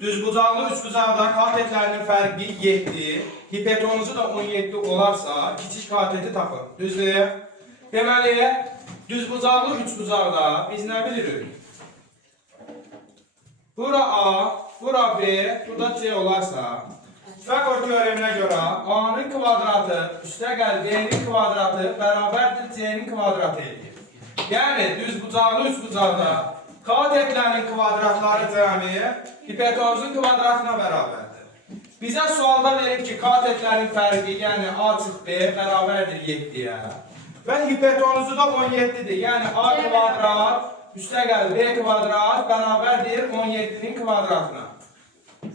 düzbucaqlı üçbucaqda katetlərinin fərqi 7, hipotenuzu da 17 olarsa, kiçik kateti tapın. Düzdür? Deməli, düzbucaqlı üçbucaqda biz nə bilirik? Bura A, bura B, burada C olarsa, Pisagor teoreminə görə A-nın kvadratı üstəgəl B-nin kvadratı bərabərdir C-nin kvadratı edir. Yəni, düzbucaqlı üçbucaqda katetlərin kvadratları cəmi hipotenuzun kvadratına bərabərdir. Bizə sualda verir ki, katetlərin fərqi, yəni A çıx B bərabərdir 7-yə və hipotenuzu da 17-dir. Yəni A kvadrat üstəgəl B kvadrat bərabərdir 17-nin kvadratına.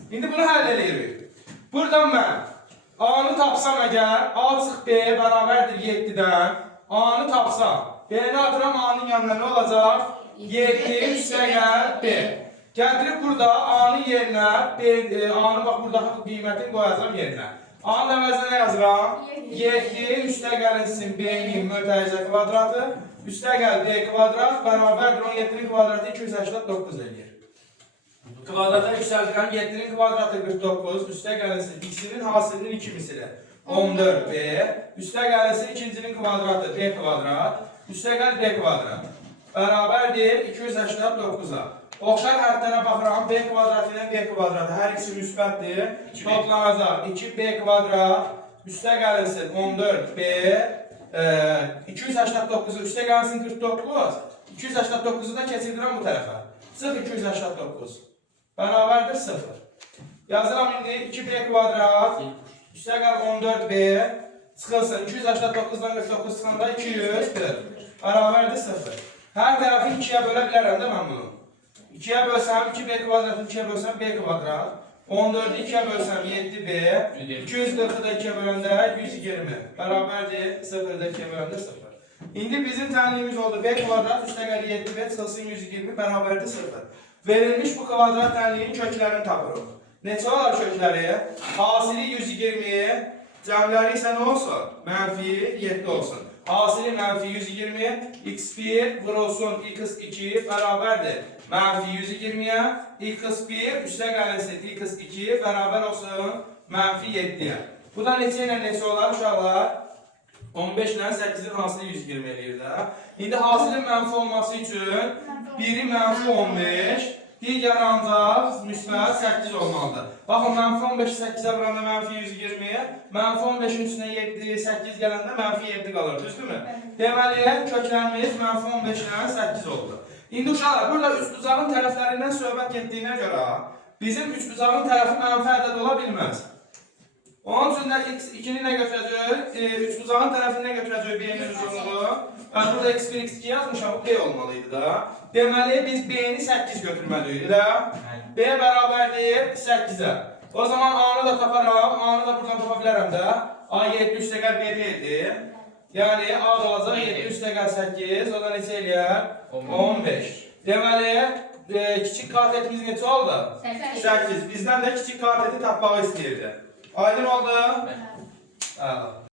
İndi bunu həll edirik. Buradan mən A-nı tapsam əgər, A çıx B bərabərdir 7-dən, A-nı tapsam, B-ni atıram A-nın yanına nə olacaq? 7 üstəgəl B. Gətirib burada A-nın yerinə, A-nı bax buradakı qiymətini qoyacam yerinə. A-nın əvəzinə nə yazıram? 7 üstəgəlinsin B-nin mötərizə kvadratı, üstəgəl B kvadrat bərabərdir 17-nin kvadratı 289 edir. Kvadrata yükseltirəm, 7-nin kvadratı 49, üstə gəlinsin x-nin hasilinin 2 misli 14b, üstə gəlinsin ikincinin kvadratı b kvadrat, üstə gəl b kvadrat bərabərdir 289-a. Oxşar hərflərə baxıram, b kvadratı ilə b kvadratı hər ikisi müsbətdir, toplanacaq 2b kvadrat, üstə gəlinsin 14b, 289-u üstə gəlinsin 49, 289-u da keçirdirəm bu tərəfə, sıx 289. Bərabərdir 0. Yazıram indi 2b kvadrat, üstə gəl 14b, çıxılsın 289-dan 49 çıxanda 240. Bərabərdir 0. Hər tərəfi 2-yə bölə bilərəm də mən bunu. 2-yə bölsəm 2b kvadratı 2-yə bölsəm b kvadrat, 14-ü 2-yə bölsəm 7b, 240-ı da 2-yə böləndə 120. Bərabərdir 0-da 2-yə böləndə 0. İndi bizim tənliyimiz oldu b kvadrat, üstə gəl 7b, çıxılsın 120, bərabərdir 0. Verilmiş bu kvadrat tənliyin köklərini tapırıq. Neçə olar kökləri? Hasili 120, cəmləri isə nə olsun? Mənfi 7 olsun. Hasili mənfi 120, x1 vurulsun x2 bərabərdir. Mənfi 120-yə, x1 üstə gəlinsin x2 bərabər olsun mənfi 7-yə. Bu da neçə ilə neçə olar uşaqlar? 15 ilə 8-in hasili 120 eləyir də. İndi hasilin mənfi olması üçün biri mənfi 15, digər ancaq müsbət 8 olmalıdır. Baxın, mənfi 15-i 8-ə vuranda mənfi 120, mənfi 15-in üstünə 7, 8 gələndə mənfi 7 qalır, düzdürmü? Deməli, köklərimiz mənfi 15 ilə 8 oldu. İndi uşaqlar, burada üçbucağın tərəflərindən söhbət getdiyinə görə bizim üçbucağın tərəfi mənfi ədəd ola bilməz. Onun üçün də x2-ni nə götürəcək? Üçbucağın tərəfini nə götürəcək b-nin uzunluğu? Ben burada x1, x2 yazmışam, bu b olmalıydı da. Deməli, biz b-ni 8 götürməliydik də. B bərabərdir 8-ə. O zaman a-nı da taparam, a-nı da buradan tapa bilərəm də. A 7 üstəgəl b deyildi. Yəni, a da olacaq 7 üstəgəl 8, o da neçə eləyər? 15. Deməli, kiçik katetimiz neçə oldu? 8. Bizdən də kiçik kateti tapmağı istəyirdi. Aydın oldu? Əla.